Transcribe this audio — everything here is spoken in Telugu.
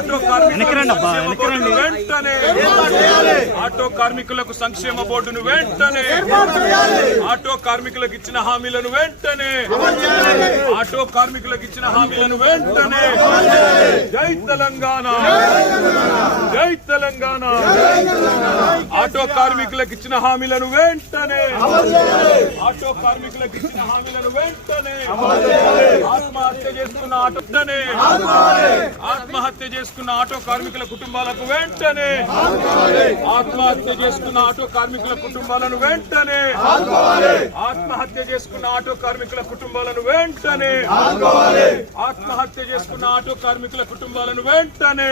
ఆటో కార్మికులకు వెంటనే ఆటో కార్మికులకు సంక్షేమ బోర్డును వెంటనే ఆటో కార్మికులకు ఇచ్చిన హామీలను వెంటనే ఆటో కార్మికులకు ఇచ్చిన హామీలను వెంటనే జై తెలంగాణ జై తెలంగాణ ఆటో కార్మికులకు ఇచ్చిన హామీలను వెంటనే ఆటో కార్మికులకు ఇచ్చిన హామీలను వెంటనే ఆత్మహత్య చేసుకున్న ఆత్మహత్య చేసుకున్న ఆటో కార్మికుల కుటుంబాలకు వెంటనే ఆత్మహత్య చేసుకున్న ఆటో కార్మికుల కుటుంబాలను వెంటనే ఆత్మహత్య చేసుకున్న ఆటో కార్మికుల కుటుంబాలను వెంటనే ఆత్మహత్య చేసుకున్న ఆటో కార్మికుల కుటుంబాలను వెంటనే